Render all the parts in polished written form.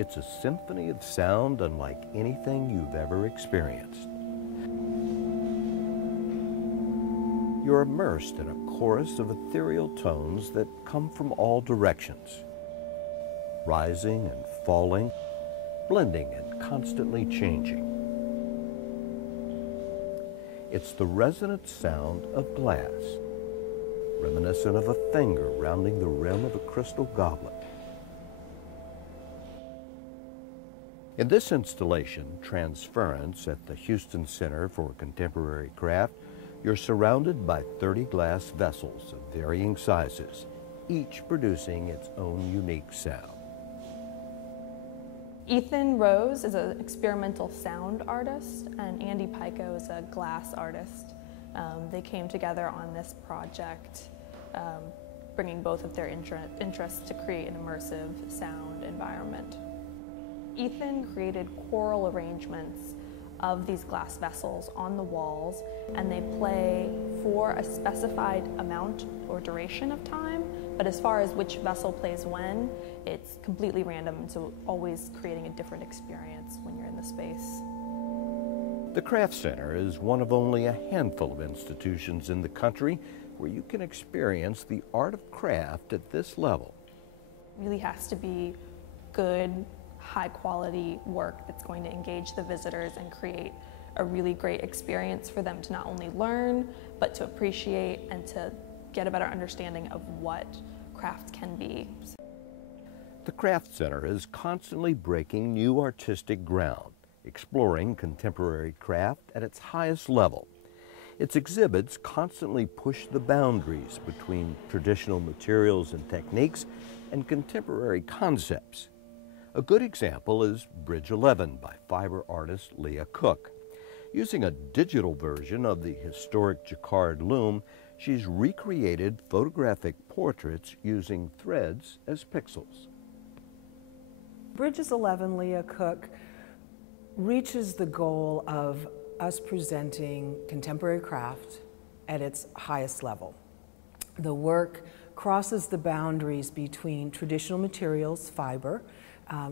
It's a symphony of sound unlike anything you've ever experienced. You're immersed in a chorus of ethereal tones that come from all directions, rising and falling, blending and constantly changing. It's the resonant sound of glass, reminiscent of a finger rounding the rim of a crystal goblet. In this installation, Transference at the Houston Center for Contemporary Craft, you're surrounded by 30 glass vessels of varying sizes, each producing its own unique sound. Ethan Rose is an experimental sound artist, and Andy Pico is a glass artist. They came together on this project, bringing both of their interests to create an immersive sound environment. Ethan created choral arrangements of these glass vessels on the walls, and they play for a specified amount or duration of time, but as far as which vessel plays when, it's completely random, so always creating a different experience when you're in the space. The Craft Center is one of only a handful of institutions in the country where you can experience the art of craft at this level. It really has to be good, high-quality work that's going to engage the visitors and create a really great experience for them to not only learn, but to appreciate and to get a better understanding of what craft can be. The Craft Center is constantly breaking new artistic ground, exploring contemporary craft at its highest level. Its exhibits constantly push the boundaries between traditional materials and techniques and contemporary concepts. A good example is Bridge 11 by fiber artist Leah Cook. Using a digital version of the historic Jacquard loom, she's recreated photographic portraits using threads as pixels. Bridges 11, Leah Cook, reaches the goal of us presenting contemporary craft at its highest level. The work crosses the boundaries between traditional materials, fiber,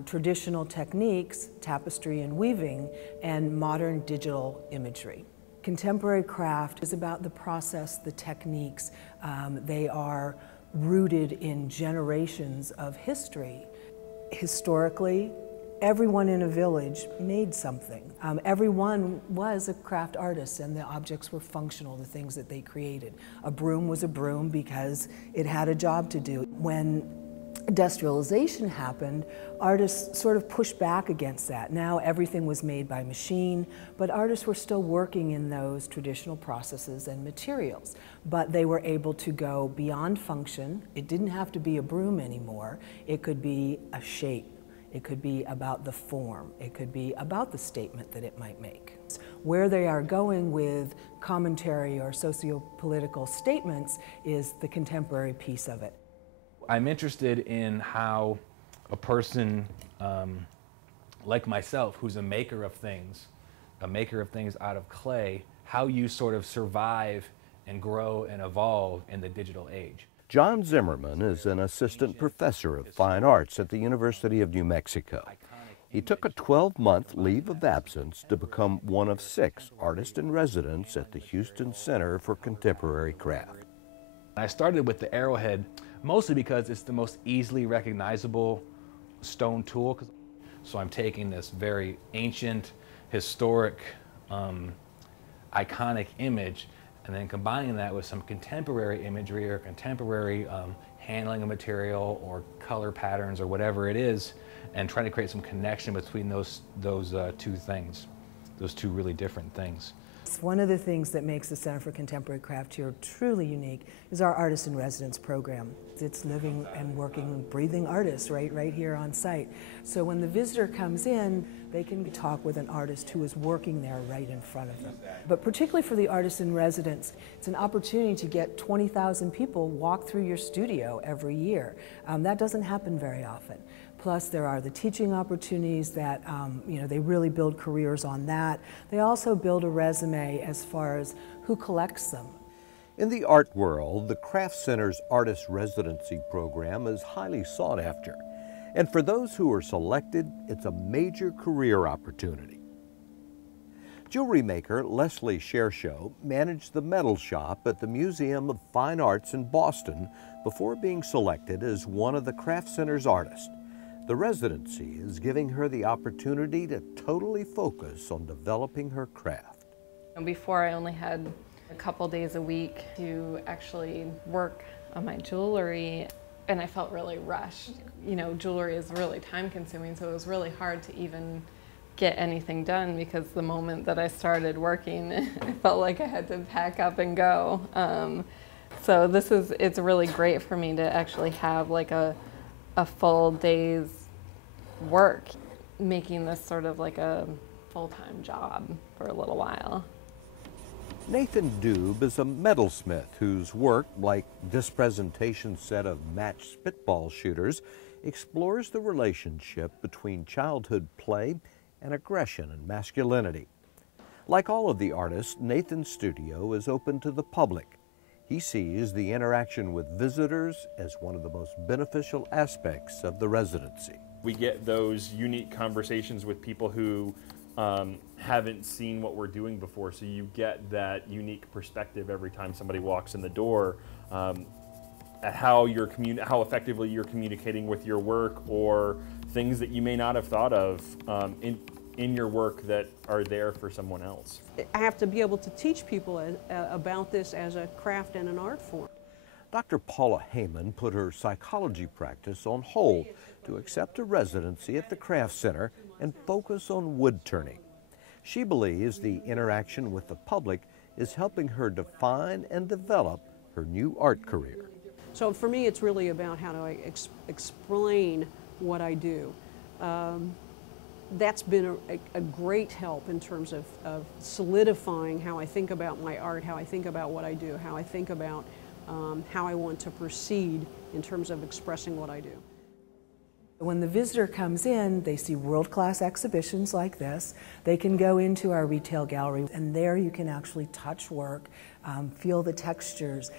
traditional techniques, tapestry and weaving, and modern digital imagery. Contemporary craft is about the process, the techniques. They are rooted in generations of history. Historically, everyone in a village made something. Everyone was a craft artist, and the objects were functional, the things that they created. A broom was a broom because it had a job to do. When industrialization happened, artists sort of pushed back against that. Now everything was made by machine, but artists were still working in those traditional processes and materials. But they were able to go beyond function. It didn't have to be a broom anymore. It could be a shape. It could be about the form. It could be about the statement that it might make. Where they are going with commentary or socio-political statements is the contemporary piece of it. I'm interested in how a person like myself, who's a maker of things out of clay, how you sort of survive and grow and evolve in the digital age. John Zimmerman is an assistant professor of fine arts at the University of New Mexico. He took a 12-month leave of absence to become one of 6 artists-in-residence at the Houston Center for Contemporary Craft. I started with the arrowhead mostly because it's the most easily recognizable stone tool. So I'm taking this very ancient, historic, iconic image and then combining that with some contemporary imagery or contemporary handling of material or color patterns or whatever it is, and trying to create some connection between those two things, those two really different things. One of the things that makes the Center for Contemporary Craft here truly unique is our Artist-in-Residence program. It's living and working, breathing artists right here on site. So when the visitor comes in, they can talk with an artist who is working there right in front of them. But particularly for the Artist-in-Residence, it's an opportunity to get 20,000 people walk through your studio every year. That doesn't happen very often. Plus, there are the teaching opportunities that, they really build careers on that. They also build a resume as far as who collects them. In the art world, the Craft Center's Artist Residency program is highly sought after. And for those who are selected, it's a major career opportunity. Jewelry maker Leslie Shershow managed the metal shop at the Museum of Fine Arts in Boston before being selected as one of the Craft Center's artists. The residency is giving her the opportunity to totally focus on developing her craft. Before, I only had a couple days a week to actually work on my jewelry, and I felt really rushed. You know, jewelry is really time consuming, so it was really hard to even get anything done, because the moment that I started working, I felt like I had to pack up and go. So it's really great for me to actually have like a full day's work, making this sort of like a full-time job for a little while. Nathan Dube is a metalsmith whose work, like this presentation's set of matched spitball shooters, explores the relationship between childhood play and aggression and masculinity. Like all of the artists, Nathan's studio is open to the public. He sees the interaction with visitors as one of the most beneficial aspects of the residency. We get those unique conversations with people who haven't seen what we're doing before, so you get that unique perspective every time somebody walks in the door at how effectively you're communicating with your work, or things that you may not have thought of in your work that are there for someone else. I have to be able to teach people about this as a craft and an art form. Dr. Paula Heyman put her psychology practice on hold to accept a residency at the Craft Center and focus on wood turning. She believes the interaction with the public is helping her define and develop her new art career. So for me, it's really about how to explain what I do. That's been a great help in terms of solidifying how I think about my art, how I think about what I do, how I think about how I want to proceed in terms of expressing what I do. When the visitor comes in, they see world-class exhibitions like this. They can go into our retail gallery, and there you can actually touch work, feel the textures,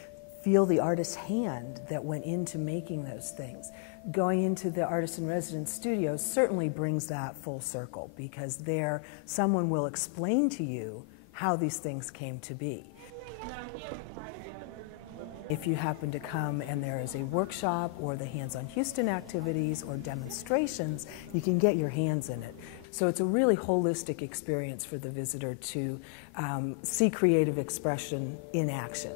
feel the artist's hand that went into making those things. Going into the artist-in-residence studio certainly brings that full circle, because there someone will explain to you how these things came to be. If you happen to come and there is a workshop or the Hands-on Houston activities or demonstrations, you can get your hands in it. So it's a really holistic experience for the visitor to see creative expression in action.